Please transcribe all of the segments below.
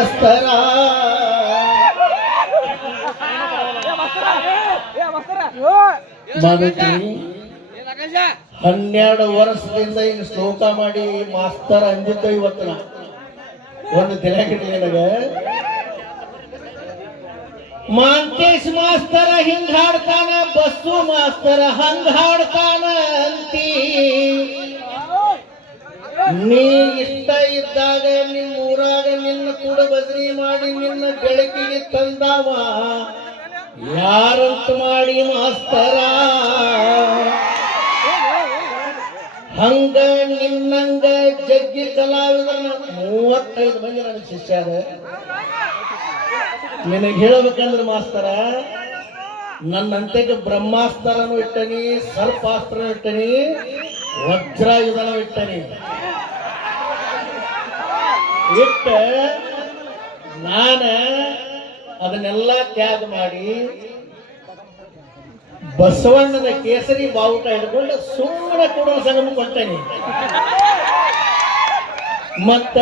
ಮಾಸ್ತರ ಬದುಕಿ ಹನ್ನೆರಡು ವರ್ಷದಿಂದ ಈಗ ಶ್ಲೋಕ ಮಾಡಿ ಮಾಸ್ತರ್ ಅಂದಿದ್ದ ಇವತ್ತು ನಾ ಒಂದು ತಿಳಿಯಾಕಿರ್ಲಿ ನನಗೆ ಮಾಂತೇಶ್ ಮಾಸ್ತರ ಹಿಂಗ್ ಹಾಡ್ತಾನ ಬಸ್ಸು ಮಾಸ್ತರ ಹಂಗ ಹಾಡ್ತಾನ ಅಂತಿ ನೀ ಇಷ್ಟ ಇದ್ದಾಗ ನಿಮ್ಮ ಊರಾಗ ನಿನ್ನ ಕೂಡ ಬದ್ರಿ ಮಾಡಿ ನಿನ್ನ ಬೆಳಕಿಗೆ ತಂದಾವ. ಯಾರಂತ ಮಾಡಿ ಮಾಸ್ತರ? ಹಂಗ ನಿನ್ನಂಗ ಜಗ್ಗಿ ಕಲಾವಿದರ ಮೂವತ್ತೈದು ಮಂದಿ ನನ್ನ ಶಿಷ್ಯರ ನಿನಗೆ ಹೇಳಬೇಕಂದ್ರೆ ಮಾಸ್ತರ ನನ್ನಂತೆಗೆ ಬ್ರಹ್ಮಾಸ್ತ್ರನೂ ಇಟ್ಟನಿ, ಸರ್ಪಾಸ್ತ್ರನೂ ಇಟ್ಟನಿ, ವಜ್ರಾಯುಧನೂ ಇಟ್ಟನಿ. ಇಟ್ಟ ನಾನ ಅದನ್ನೆಲ್ಲ ತ್ಯಾಗ ಮಾಡಿ ಬಸವಣ್ಣನ ಕೇಸರಿ ಬಾವುಟ ಹಿಡ್ಕೊಂಡು ಸುಮ್ಮನೆ ಕೊಡುವ ಸಂಗಮ ಕೊಡ್ತೇನೆ. ಮತ್ತ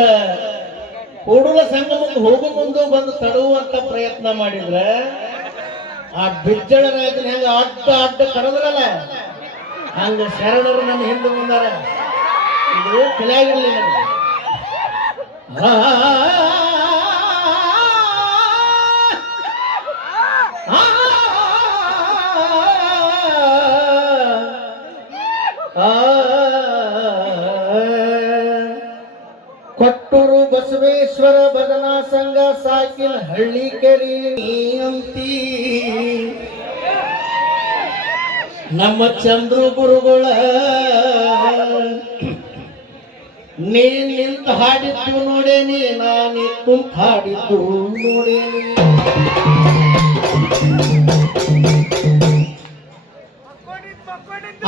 ಕೂಡಲ ಸಂಗಮಕ್ಕೆ ಹೋಗು ಮುಂದೆ ಬಂದು ತಡುವಂತ ಪ್ರಯತ್ನ ಮಾಡಿದ್ರೆ ಆ ಬಿಜ್ಜಳ ರಾಜನ ಹೆಂಗ ಅಡ್ಡ ಅಡ್ಡ ಕರೆದ್ರಲ್ಲ ಹಂಗ ಶರಣರು ನಮ್ಮ ಹಿಂದೆ ಬಂದಾರ ಇದು ತಿಳಿಯಾಗಿರ್ಲಿ ನನಗೆ ಆ, ಆ, ಆ, ಕೊಟ್ಟೂರು ಬಸವೇಶ್ವರ ಭಜನಾ ಸಂಘ ಸಾಕಿನ ಹಳ್ಳಿ ಕೆರಿ ನಮ್ಮ ಚಂದ್ರು ಗುರುಗಳ ನೀನ್ ನಿಂತ ಹಾಡಿದ್ದು ನೋಡೇನಿ, ನಾನು ಕುಂತ ಹಾಡಿದ್ದು ನೋಡೇನಿ.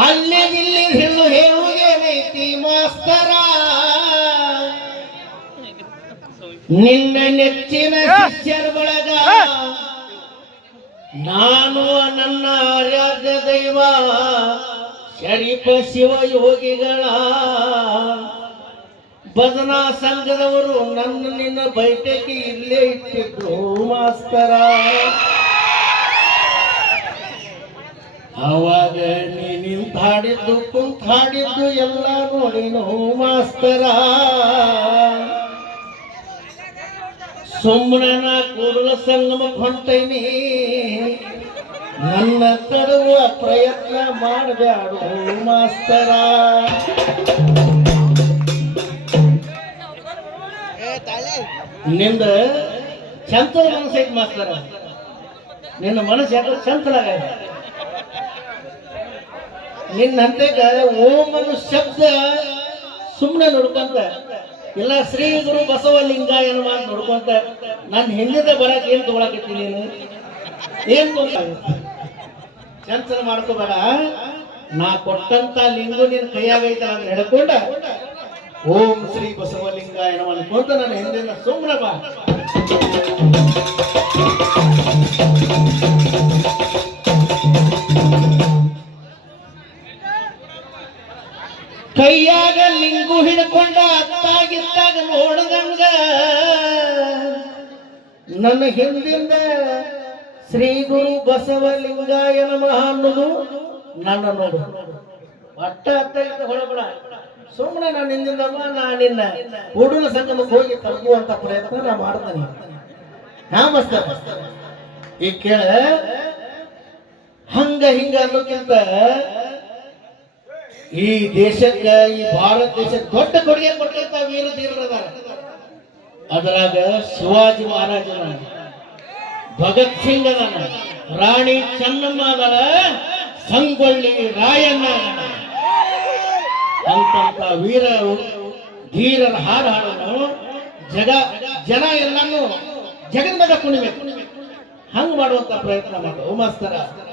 ಅಲ್ಲಿ ಇಲ್ಲಿ ಹಿಳ್ಳು ಹೇಳುಗೇನೈತಿ ಮಾಸ್ತರ. ನಿನ್ನ ನೆಚ್ಚಿನ ಶಿಷ್ಯರ ಬಳಗ. ನಾನು ನನ್ನ ಆರಾಧ್ಯ ದೈವ, ಶರೀಫ ಶಿವ ಯೋಗಿಗಳ ಭಜನಾ ಸಂಘದವರು ನನ್ನ ನಿನ್ನ ಬೈಟಕ್ಕೆ ಇಲ್ಲೇ ಇಟ್ಟಿದ್ರು, ಮಾಸ್ತರ. ಅವಾಗ ನೀ ನಿಂತ ಹಾಡಿದ್ದು ಕುಂತ ಹಾಡಿದ್ದು ಎಲ್ಲ ನೋಡಿ ಮಾಸ್ತರ. ಸುಮ್ಮನೆ ನಾ ಕೂಡಲ ಸಂಗಮ ಹೊಂಟೈನಿ ನನ್ನ ತರುವ ಪ್ರಯತ್ನ ಮಾಡಬೇಡ ಮಾಸ್ತರ. ನಿಂದ ಮನಸ್ಸು ಮನಸ್ಸೈತಿ ಮಾಸ್ತರ? ನಿನ್ನ ಮನಸ್ಸು ಯಾಕೆ ಚಂತಲಾಗ ನಿನ್ನ ಹಂತೆಗ ಓಂ ಅನ್ನೋ ಶಬ್ದ ಸುಮ್ಮನೆ ನೋಡ್ಕೊಂತ, ಇಲ್ಲ ಶ್ರೀ ಗುರು ಬಸವಲಿಂಗ ಏನೋ ಅಂತ ನೋಡ್ಕೊಂತ, ನಾನು ಹಿಂದಿದ ಬರಕ್ ಏನ್ ತಗೊಳಕತ್ತಿ ನೀನು? ಏನ್ ಚಂಚಲ ಮಾಡ್ಕೋಬೇಡ. ನಾ ಕೊಟ್ಟಂತ ಲಿಂಗು ನಿನ್ ಕೈಯಾಗೈತ ಅಂತ ಹಿಡ್ಕೊಂಡ ಓಂ ಶ್ರೀ ಬಸವಲಿಂಗ ಏನೋ ಅನ್ಕೊಂತ ನಾನು ಹಿಂದಿನ ಸುಮ್ಮನೆ ಬಾ ಕೈಯಾಗ ಲಿಂಗು ಹಿಡ್ಕೊಂಡ ಅತ್ತಾಗಿತ್ತಾಗ ನೋಡದಂಗ ನನ್ನ ಹಿಂದಿಂದ ಶ್ರೀ ಗುರು ಬಸವಲಿಂಗಾಯ ನಮಃ ಅನ್ನೋದು ನನ್ನ ನೋಡು ಅಟ್ಟ ಅತ್ತ ಹೊಳಬಡ ಸುಮ್ಮನೆ ನಾನು ಹಿಂದಿಂದ ನಾ ನಿನ್ನ ಕೂಡಲ ಸಂಗಮಕ್ಕೆ ಹೋಗಿ ತಲುಪುವಂತ ಪ್ರಯತ್ನ ನಾ ಮಾಡ್ತೀನಿ. ಹಾ ಮಸ್ತ ಈಗ ಕೇಳ, ಹಂಗ ಹಿಂಗ ಅನ್ನೋಕ್ಕಿಂತ ಈ ದೇಶಕ್ಕ, ಈ ಭಾರತ ದೇಶಕ್ಕೆ ದೊಡ್ಡ ಕೊಡುಗೆ ಕೊಟ್ಟಂತ ವೀರ ಧೀರರದಾರ. ಅದರಾಗ ಶಿವಾಜಿ ಮಹಾರಾಜನ ಭಗತ್ ಸಿಂಗ್ ಅದಾನ. ರಾಣಿ ಚೆನ್ನಮ್ಮ ಅದಾಳ. ಸಂಗೊಳ್ಳಿ ರಾಯಣ್ಣ. ಅಂತಂತ ವೀರ ಧೀರರ ಹಾಡೋನು ಜಗ, ಜನ ಎಲ್ಲಾನು ಜಗನ್ಮದ ಕುಣಿಬೇಕು ಹಂಗ ಮಾಡುವಂತ ಪ್ರಯತ್ನ ಮಾಡು ಉಮಾಸ್ತರ. ಮಾಸ್ತರ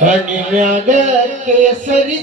ಹಣಿಮ್ಯಾಗ ಕೇಸರಿ